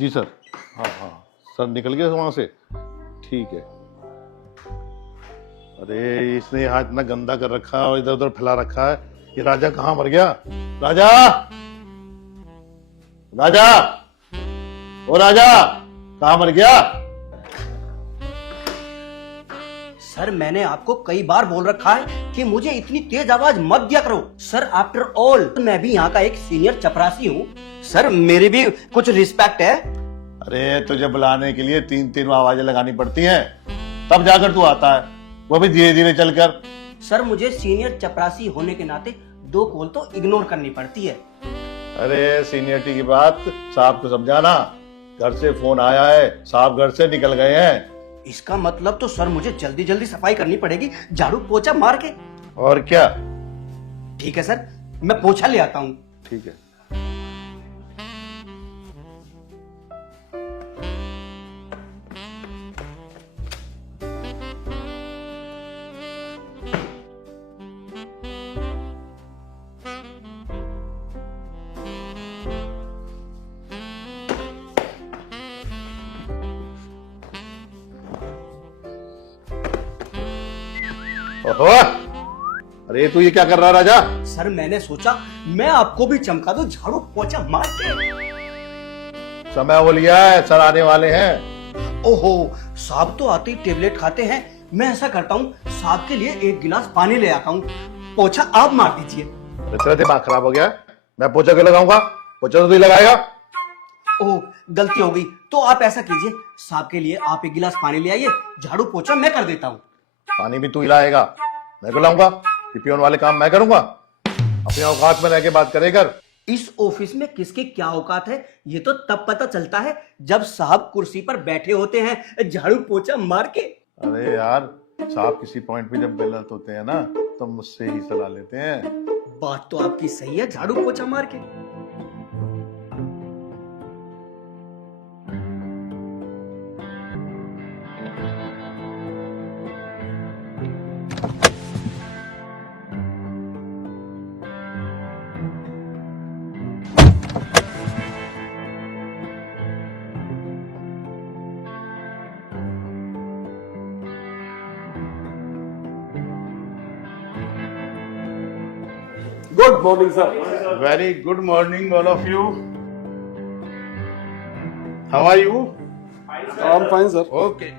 जी sir. हाँ हाँ sir, निकल गए वहां से? ठीक है। अरे इसने यहाँ इतना गंदा कर रखा है और इधर उधर फैला रखा है। ये राजा कहाँ मर गया? राजा, राजा, ओ राजा, कहाँ मर गया? सर मैंने आपको कई बार बोल रखा है कि मुझे इतनी तेज आवाज मत दिया करो। सर आफ्टर ऑल मैं भी यहाँ का एक सीनियर चपरासी हूँ। सर मेरी भी कुछ रिस्पेक्ट है। अरे तुझे बुलाने के लिए तीन तीन आवाजें लगानी पड़ती हैं, तब जाकर तू आता है, वो भी धीरे धीरे चलकर। सर मुझे सीनियर चपरासी होने के नाते 2 कॉल तो इग्नोर करनी पड़ती है। अरे सीनियरिटी की बात साहब को समझाना। घर से फोन आया है, साहब घर से निकल गए हैं। इसका मतलब तो सर मुझे जल्दी जल्दी सफाई करनी पड़ेगी, झाड़ू पोछा मार के। और क्या? ठीक है सर, मैं पोछा ले आता हूँ। ठीक है। ओहो, अरे तू ये क्या कर रहा है राजा? सर मैंने सोचा मैं आपको भी चमका दूं झाड़ू पोछा मार के। समय हो लिया है, सर आने वाले हैं। ओहो, साहब तो आते ही टेबलेट खाते हैं। मैं ऐसा करता हूँ, साहब के लिए 1 गिलास पानी ले आता हूँ, पोछा आप मार दीजिए। तेरा दिमाग खराब हो गया? मैं पोछा क्यों लगाऊंगा? पोछा तो तू ही लगाएगा। ओह गलती हो गई, तो आप ऐसा कीजिए, साहब के लिए आप 1 गिलास पानी ले आइए, झाड़ू पोछा मैं कर देता हूँ। पानी भी तू ही लाएगा? मैं क्यों लाऊंगा? पियोन वाले काम मैं करूंगा। अपने औकात में रह के बात करे कर। इस ऑफिस में किसकी क्या औकात है ये तो तब पता चलता है जब साहब कुर्सी पर बैठे होते हैं झाड़ू पोछा मार के। अरे यार, साहब किसी पॉइंट पे जब गलत होते हैं ना तो मुझसे ही सलाह लेते हैं। बात तो आपकी सही है, झाड़ू पोछा मार के। Good morning, sir. Very good morning, all of you. How are you? I'm fine, sir. Okay.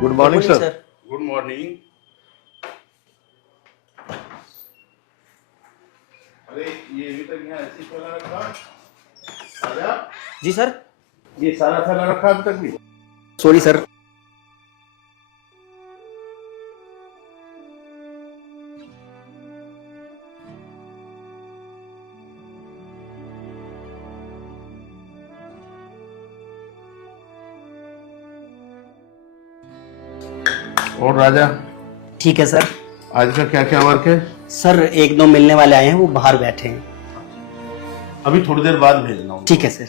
Good morning, sir. Good morning. अरे ये अभी तक यहाँ ऐसे फैला रखा? राजा, जी सर। ये सारा फैला रखा अभी तक भी? Sorry sir. और राजा, ठीक है सर। आज का क्या क्या वर्क है? सर 1-2 मिलने वाले आए हैं, वो बाहर बैठे हैं। अभी थोड़ी देर बाद भेजना हूँ। ठीक है sir.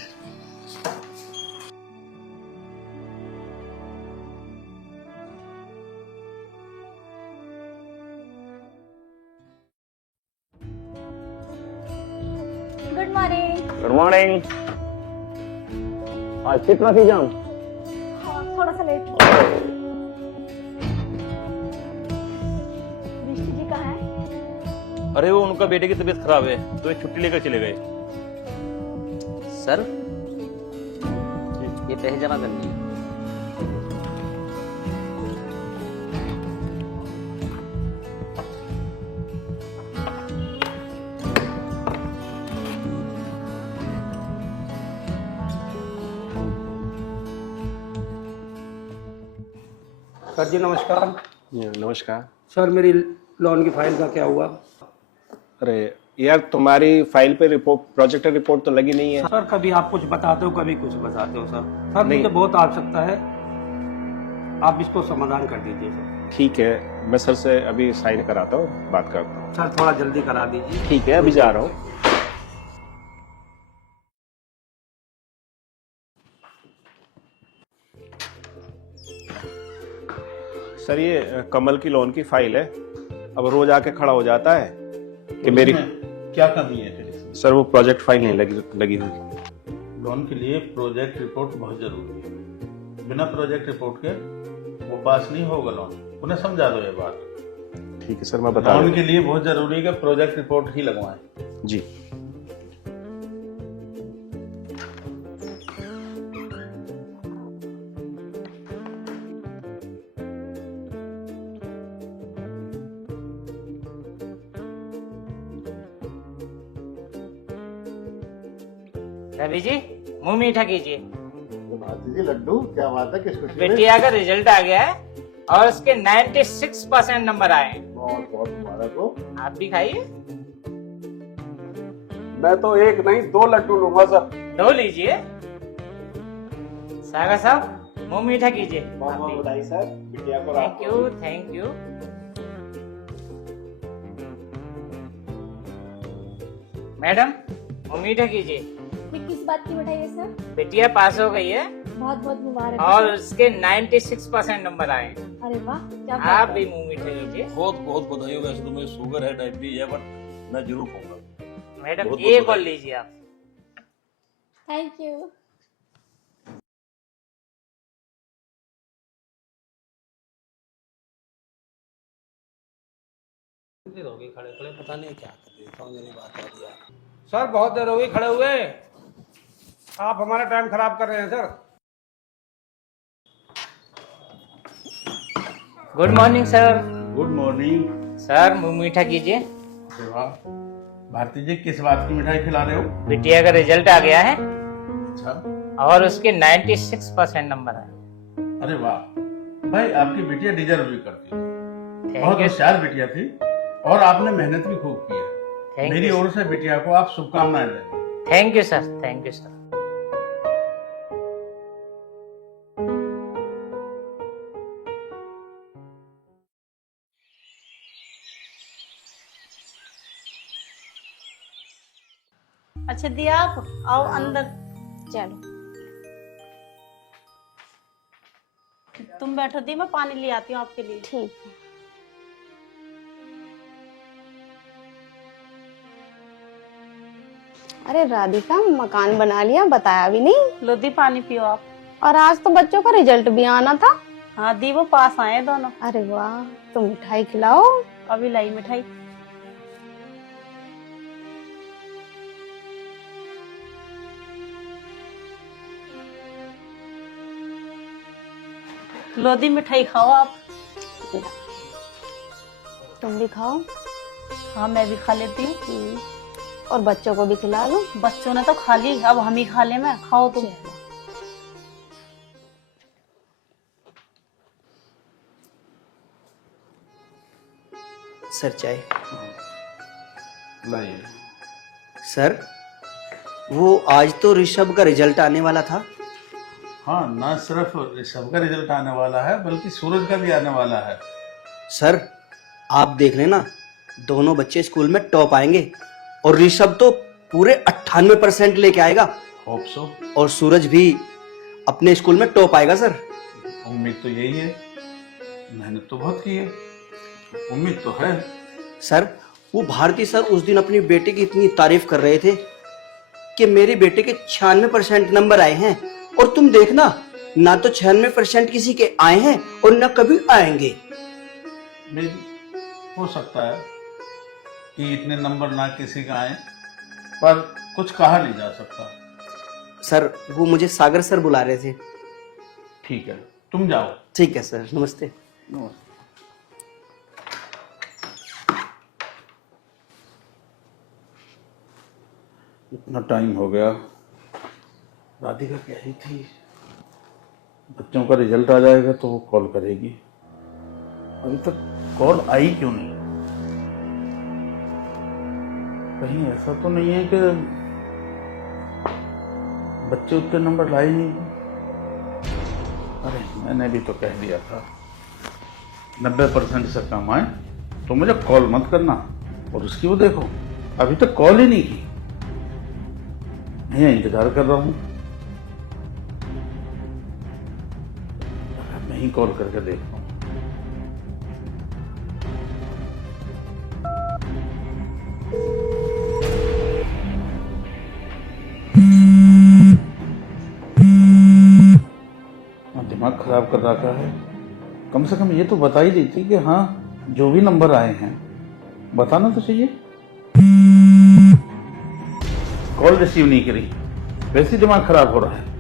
Good morning. Good morning. आज कितना थी जाम? हाँ थोड़ा सा लेट। दृष्टि जी कहाँ है? अरे वो उनका बेटे की तबीयत खराब है तो एक छुट्टी लेकर चले गए। सर ये पैसे जमा करनी है। सर जी नमस्कार। नमस्कार। सर मेरी लोन की फाइल का क्या हुआ? अरे यार, तुम्हारी फाइल पे रिपोर्ट, प्रोजेक्ट रिपोर्ट तो लगी नहीं है। सर कभी आप कुछ बताते हो कभी कुछ बताते हो सर। सर नहीं। मुझे बहुत आवश्यकता है, आप इसको समाधान कर दीजिए सर। ठीक है, मैं सर से अभी साइन कराता हूँ, बात करता हूँ। सर थोड़ा जल्दी करा दीजिए। ठीक है, अभी जा रहा हूँ। सर ये कमल की लोन की फाइल है, अब रोज आके खड़ा हो जाता है कि मेरी क्या कमी है फिर इसमें? सर वो प्रोजेक्ट फाइल नहीं लगी हुई। लोन के लिए प्रोजेक्ट रिपोर्ट बहुत जरूरी है। बिना प्रोजेक्ट रिपोर्ट के वो पास नहीं होगा लोन। उन्हें समझा दो ये बात। ठीक है सर, मैं बता लोन दूं। के लिए बहुत जरूरी है कि प्रोजेक्ट रिपोर्ट ही लगवाएं। जी। रवि जी मुंह मीठा कीजिए। भारती जी लड्डू, क्या बात है, किस खुशी में? बिटिया का रिजल्ट आ गया है और उसके 96% नंबर आए हैं। बहुत बहुत मुबारक हो। आप भी खाइए। मैं तो एक नहीं 2 लड्डू लूंगा सर। 2 लीजिए। सागर साहब मुंह मीठा कीजिए। बधाई सर, बिटिया को thank you thank you. Madam मुंह मीठा कीजिए। ये किस बात की मिठाई है सर? बिटिया पास हो गई है बहुत बहुत मुबारक और है। उसके 96% नंबर आए हैं। अरे वाह, क्या आप बात भी है। मुंह मीठा कीजिए। बहुत बहुत बधाई हो। वैसे तो मुझे शुगर है, डायबिटीज है, बट मैं जरूर खाऊंगा। मैडम बहुत एक और बधाई। लीजिए आप। Thank you. देर हो गई खड़े खड़े, पता नहीं क्या कर रही, समझ नहीं बात आ रही यार। सर बहुत देर हो गई खड़े हुए, आप हमारा टाइम खराब कर रहे हैं sir. Good morning sir. Good morning. Sir मुंह मीठा कीजिए। अरे वाह, भारती जी किस बात की मिठाई खिला रहे हो? बिटिया का रिजल्ट आ गया है अच्छा, और उसके 96% नंबर आए। अरे वाह भाई, आपकी बिटिया डिजर्व भी करती है। बहुत थैंक यू होशियार बिटिया थी और आपने मेहनत भी खूब की है। थैंक मेरी यू ओर से बिटिया को आप शुभकामनाएं दें। Thank you sir thank you sir. अच्छा दिया, आप आओ अंदर। चलो। तुम बैठो दी, मैं पानी ले आती हूँ आपके लिए। ठीक है। अरे राधिका, मकान बना लिया, बताया भी नहीं। लो दी पानी पियो आप। और आज तो बच्चों का रिजल्ट भी आना था। हाँ दी, वो पास आए दोनों। अरे वाह, तो मिठाई खिलाओ। अभी लाई मिठाई। लो दी मिठाई खाओ आप। तुम भी खाओ। हाँ मैं भी खा लेती हूँ। और बच्चों को भी खिला लो। बच्चों ने तो खा ली, अब हम ही खा ले। मैं खाओ तुम। सर चाय। लाइए। सर वो आज तो ऋषभ का रिजल्ट आने वाला था। हाँ, न सिर्फ ऋषभ का रिजल्ट आने वाला है बल्कि सूरज का भी आने वाला है। सर आप देख लेना, दोनों बच्चे स्कूल में टॉप आएंगे और ऋषभ तो पूरे 98% लेके आएगा होप सो। और सूरज भी अपने स्कूल में टॉप आएगा सर। उम्मीद तो यही है, मेहनत तो बहुत की है, उम्मीद तो है। सर वो भारती सर उस दिन अपनी बेटे की इतनी तारीफ कर रहे थे कि मेरे बेटे के 96% नंबर आए हैं, और तुम देखना ना तो 96% किसी के आए हैं और ना कभी आएंगे। हो सकता है कि इतने नंबर ना किसी का आए, पर कुछ कहा नहीं जा सकता। सर वो मुझे सागर सर बुला रहे थे। ठीक है, तुम जाओ। ठीक है सर, नमस्ते। इतना टाइम हो गया, राधिका कह रही थी बच्चों का रिजल्ट आ जाएगा तो वो कॉल करेगी। अभी तक कॉल आई क्यों नहीं? कहीं ऐसा तो नहीं है कि बच्चे उतने नंबर लाए नहीं? अरे मैंने भी तो कह दिया था 90% से कम आए तो मुझे कॉल मत करना, और उसकी वो देखो अभी तक कॉल ही नहीं की। मैं इंतजार कर रहा हूँ, मैं ही कॉल करके देखता हूँ। खराब कर रखा है। कम से कम ये तो बता ही देती कि हाँ जो भी नंबर आए हैं बताना तो चाहिए। कॉल रिसीव नहीं करी, वैसे ही दिमाग खराब हो रहा है।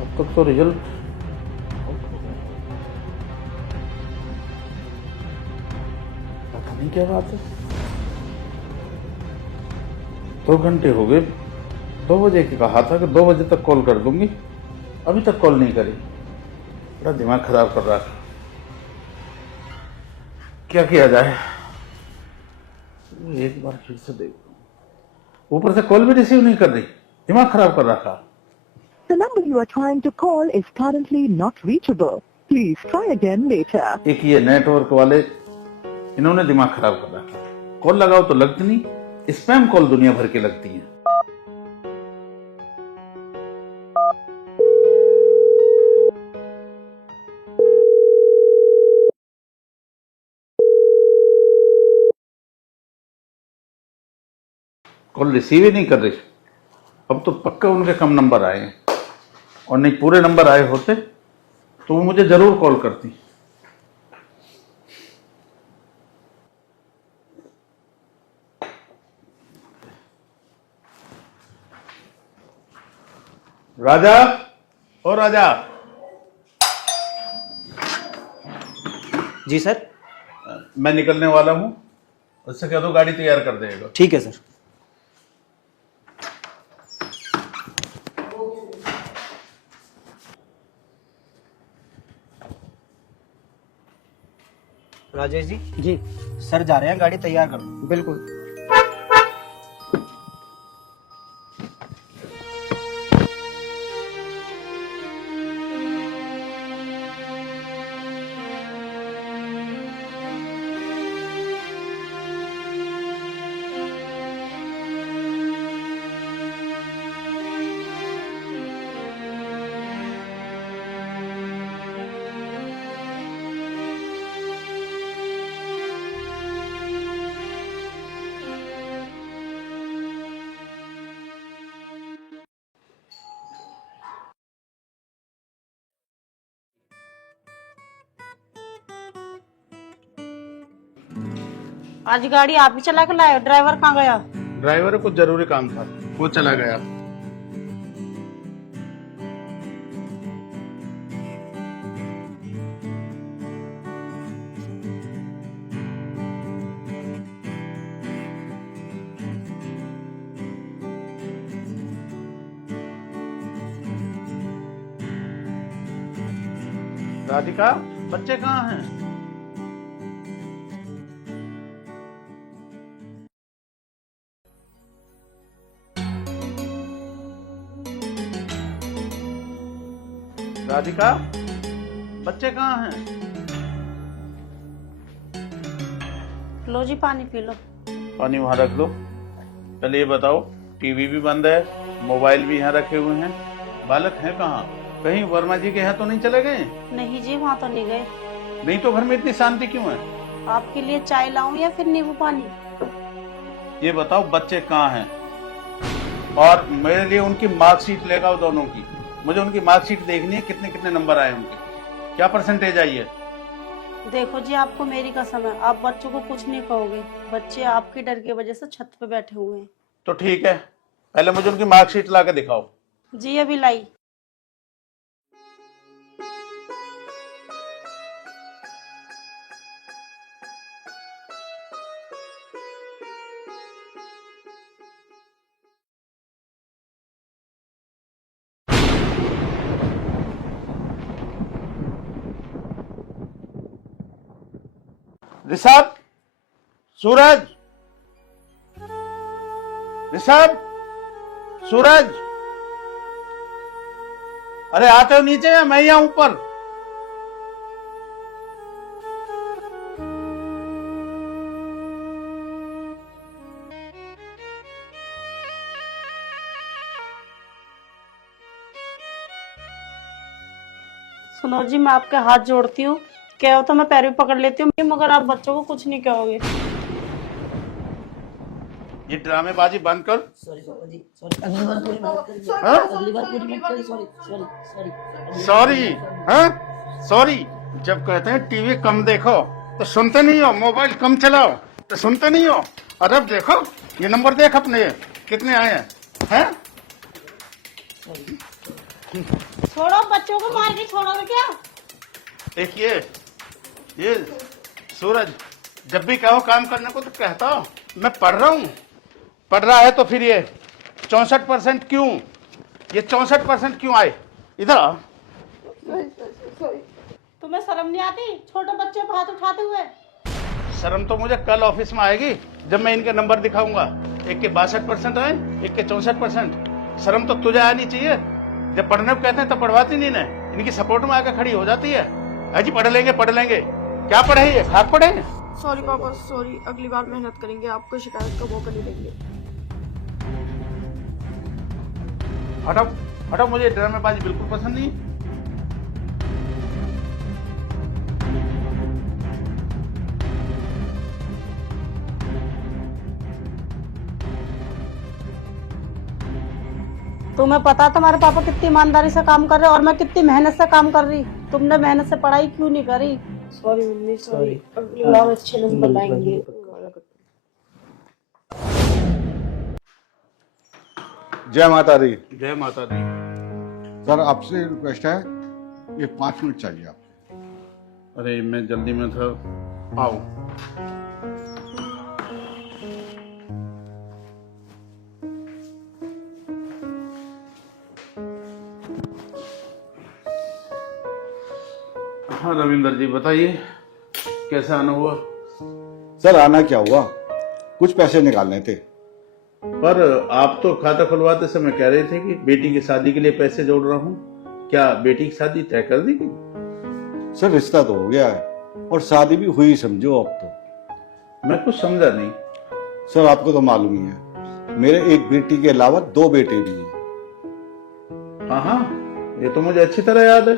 अब तक तो रिजल्ट पता नहीं क्या बात है। 2 घंटे हो गए, 2 बजे के कहा था कि 2 बजे तक कॉल कर दूंगी, अभी तक कॉल नहीं करी। बड़ा दिमाग खराब कर रहा था। क्या किया जाए? एक बार फिर से देख, ऊपर से कॉल भी रिसीव नहीं कर रही, दिमाग खराब कर रखा। The number you are trying to call is currently not reachable. Please try again later. एक ये नेटवर्क वाले, इन्होंने दिमाग खराब कर रखा। कॉल लगाओ तो लगती नहीं, स्पैम कॉल दुनिया भर की लगती हैं। कॉल रिसीव ही नहीं कर रही। अब तो पक्का उनके कम नंबर आए हैं, और नहीं पूरे नंबर आए होते तो वो मुझे जरूर कॉल करती। राजा, ओ राजा। जी सर। मैं निकलने वाला हूं, उससे कह दो गाड़ी तैयार कर देगा। ठीक है सर। राजेश जी। जी सर जा रहे हैं, गाड़ी तैयार कर दो। बिल्कुल। आज गाड़ी आप ही चला के लाए, ड्राइवर कहाँ गया? ड्राइवर कुछ जरूरी काम था, वो चला गया। राधिका, बच्चे कहाँ हैं? राधिका, बच्चे कहाँ हैं? लो जी पानी पी लो। पानी वहां रख दो। पहले ये बताओ, टीवी भी बंद है, मोबाइल भी यहाँ रखे हुए हैं, बालक हैं कहाँ? कहीं वर्मा जी के यहाँ तो नहीं चले गए? नहीं जी, वहाँ तो नहीं गए। नहीं तो घर में इतनी शांति क्यों है? आपके लिए चाय लाऊं या फिर नींबू पानी? ये बताओ बच्चे कहाँ हैं, और मेरे लिए उनकी मार्कशीट लेकर आओ दोनों की। मुझे उनकी मार्कशीट देखनी है, कितने कितने नंबर आए उनके, क्या परसेंटेज आई है। देखो जी, आपको मेरी कसम है, आप बच्चों को कुछ नहीं कहोगे। बच्चे आपके डर की वजह से छत पे बैठे हुए हैं। तो ठीक है, पहले मुझे उनकी मार्कशीट ला के दिखाओ। जी अभी लाई। ऋषभ, सूरज, ऋषभ, सूरज, अरे आते हो नीचे या मैं यहाँ ऊपर? सुनो जी, मैं आपके हाथ जोड़ती हूँ, क्या हो तो मैं पैर भी पकड़ लेती हूँ, मगर आप बच्चों को कुछ नहीं कहोगे। ये ड्रामेबाजी बंद कर। सॉरी, हाँ सॉरी। जब कहते हैं टीवी कम देखो तो सुनते नहीं हो, मोबाइल कम चलाओ तो सुनते नहीं हो। और अब देखो ये नंबर देख अपने कितने आए हैं। छोड़ो, बच्चों को मार के छोड़ोगे क्या? देखिए ये सूरज, जब भी कहो काम करने को तो कहता हूँ मैं पढ़ रहा हूँ। पढ़ रहा है तो फिर ये 64% क्यों, ये 64% क्यों आए? इधर आओ। तुम्हें शर्म नहीं आती छोटे बच्चे पर हाथ उठाते हुए? शर्म तो मुझे कल ऑफिस में आएगी जब मैं इनके नंबर दिखाऊंगा। एक के 62% आए, एक के 64%। शर्म तो तुझे आनी चाहिए। जब पढ़ने को कहते हैं तो पढ़वाती नहीं ना, इनकी सपोर्ट में आकर खड़ी हो जाती है। अजी पढ़ लेंगे पढ़ लेंगे, क्या पढ़े ये खाक पढ़े? सॉरी पापा, सॉरी, अगली बार मेहनत करेंगे, आपको शिकायत का मौका नहीं देंगे। हटाओ हटाओ, मुझे ड्रामेबाजी बिल्कुल पसंद नहीं। तुम्हें पता तुम्हारे पापा कितनी ईमानदारी से काम कर रहे हैं और मैं कितनी मेहनत से काम कर रही। तुमने मेहनत से पढ़ाई क्यों नहीं करी? सॉरी मम्मी, सॉरी, अगली बार अच्छे नंबर लाएंगे। जय माता दी। जय माता दी। सर आपसे रिक्वेस्ट है, ये 5 मिनट चाहिए आपसे। अरे मैं जल्दी में था, आओ। हाँ रविंदर जी बताइए, कैसे आना हुआ? सर आना क्या हुआ, कुछ पैसे निकालने थे। पर आप तो खाता खुलवाते समय कह रहे थे कि बेटी की शादी के लिए पैसे जोड़ रहा हूँ। क्या बेटी की शादी तय कर दी गई? सर रिश्ता तो हो गया है और शादी भी हुई समझो अब तो। मैं कुछ समझा नहीं। सर आपको तो मालूम ही है, मेरे एक बेटी के अलावा 2 बेटे भी हैं। हाँ हाँ, ये तो मुझे अच्छी तरह याद है।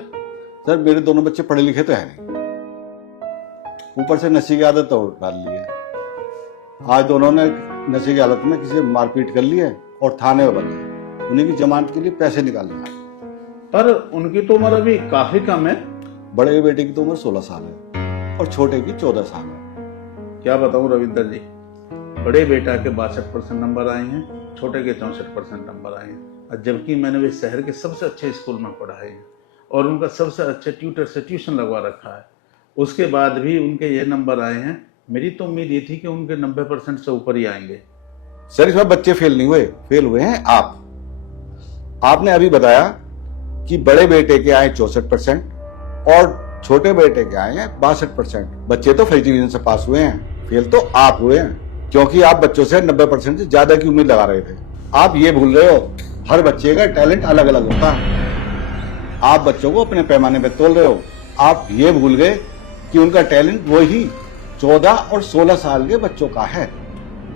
सर मेरे दोनों बच्चे पढ़े लिखे तो है नहीं, ऊपर से नशे की आदत तो डाल ली है। आज दोनों ने नशे की हालत में किसी से मारपीट कर ली है और थाने में बने। उन्हीं की जमानत के लिए पैसे निकालने आए। पर उनकी तो उम्र अभी काफी कम है। बड़े बेटे की तो उम्र 16 साल है और छोटे की 14 साल है। क्या बताऊं रविंदर जी, बड़े बेटा के 62% नंबर आए हैं, छोटे के 64% नंबर आए हैं। जबकि मैंने वे शहर के सबसे अच्छे स्कूल में पढ़ाए हैं और उनका सबसे अच्छे ट्यूटर से ट्यूशन लगवा रखा है। उसके बाद भी उनके ये नंबर आए हैं। मेरी तो उम्मीद ये थी कि उनके 90% से ऊपर ही आएंगे। सर इसमें बच्चे फेल नहीं हुए, फेल हुए हैं आप। आपने अभी बताया कि बड़े बेटे के आए 64% और छोटे बेटे के आए हैं 62%। बच्चे तो फर्स्ट डिवीजन से पास हुए हैं, फेल तो आप हुए हैं, क्योंकि आप बच्चों से 90% से ज्यादा की उम्मीद लगा रहे थे। आप ये भूल रहे हो हर बच्चे का टैलेंट अलग अलग होता है। आप बच्चों को अपने पैमाने पर तोल रहे हो। आप ये भूल गए कि उनका टैलेंट वही 14 और 16 साल के बच्चों का है।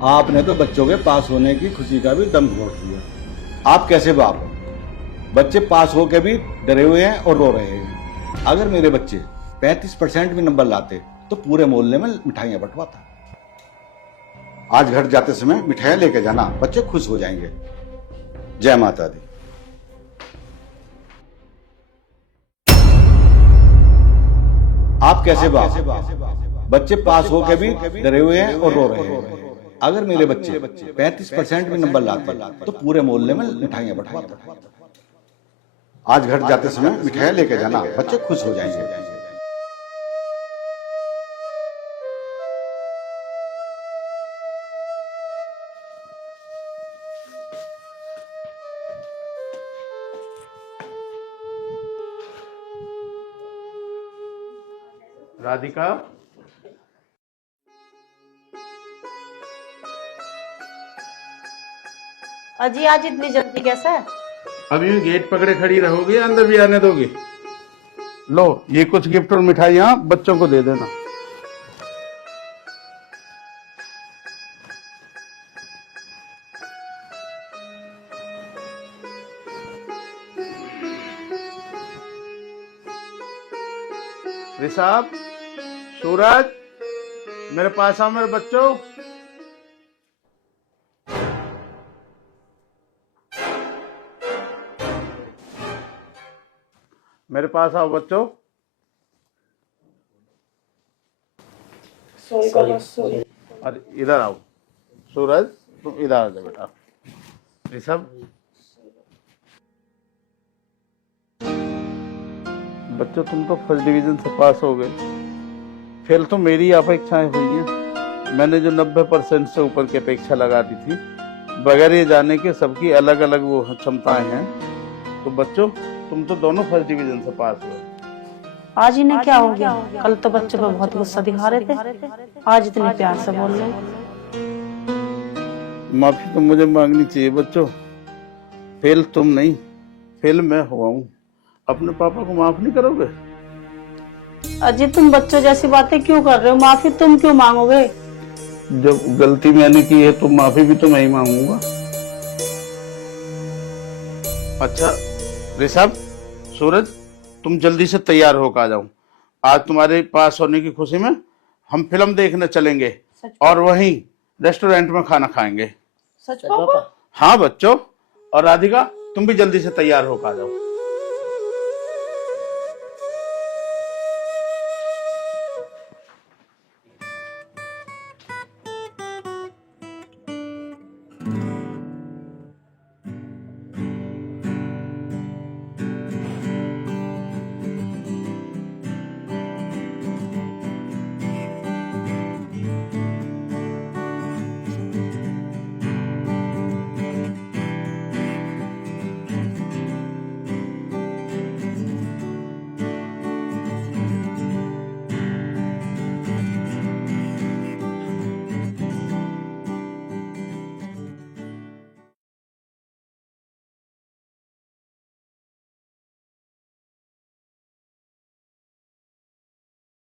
आपने तो बच्चों के पास होने की खुशी का भी दम घोट दिया। आप कैसे बाप हो? बच्चे पास होकर भी डरे हुए हैं और रो रहे हैं। अगर मेरे बच्चे 35% भी नंबर लाते तो पूरे मोहल्ले में मिठाइयां बंटवाता। आज घर जाते समय मिठाइयां लेके जाना, बच्चे खुश हो जाएंगे। जय माता दी। आप कैसे बाप? बच्चे पास होकर भी डरे हुए हैं और रो रहे हैं। अगर मेरे बच्चे 35% भी नंबर लाते तो पूरे मोहल्ले में मिठाइयां बंटवाता। आज घर जाते समय मिठाइयां लेके जाना, बच्चे खुश हो जाएंगे। राधिका, अजी आज इतनी जल्दी कैसे? अभी गेट पकड़े खड़ी रहोगी या अंदर भी आने दोगी? लो ये कुछ गिफ्ट और मिठाइयां बच्चों को दे देना। ऋषभ, सूरज, मेरे पास आओ मेरे बच्चों। मेरे पास आओ बच्चों। सॉरी पापा, सॉरी। और इधर आओ। सूरज तुम इधर आ जाओ बेटा। ऋषभ बच्चों तुम तो फर्स्ट डिवीजन से पास हो गए। फेल तो मेरी अपेक्षाएं हुई हैं। मैंने जो 90% से ऊपर की अपेक्षा लगा दी थी, बगैर ये जाने के सबकी अलग अलग वो क्षमताएं हैं। तो बच्चों तुम तो दोनों फर्स्ट डिवीजन से पास हुए। आज इन्हें क्या हो गया? कल तो बच्चों पे बहुत गुस्सा दिखा रहे थे, आज इतने प्यार से बोल रहे हैं। माफी तो मुझे मांगनी चाहिए बच्चों। फेल तुम नहीं, फेल मैं हुआ हूँ। अपने पापा को माफ नहीं करोगे? अजय तुम बच्चों जैसी बातें क्यों कर रहे हो? माफी तुम क्यों मांगोगे? जब गलती मैंने की है तो माफी भी तो मैं ही मांगूंगा। अच्छा ऋषभ, सूरज तुम जल्दी से तैयार होकर आ जाओ। आज तुम्हारे पास होने की खुशी में हम फिल्म देखने चलेंगे और वहीं रेस्टोरेंट में खाना खाएंगे। सच पापा? हाँ बच्चों। और राधिका तुम भी जल्दी से तैयार होकर आ जाओ।